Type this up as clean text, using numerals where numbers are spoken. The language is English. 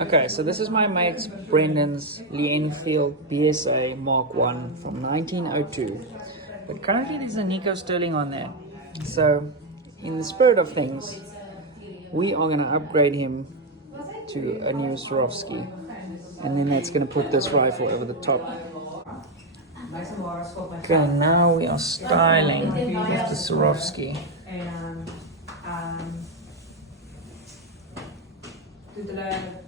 Okay, so this is my mate Brendan's Lee-Enfield BSA Mark 1 from 1902. But currently there's a Nico Sterling on there. So, in the spirit of things, we are going to upgrade him to a new Swarovski. And then that's going to put this rifle over the top. Okay, now we are styling with the Swarovski. En doe de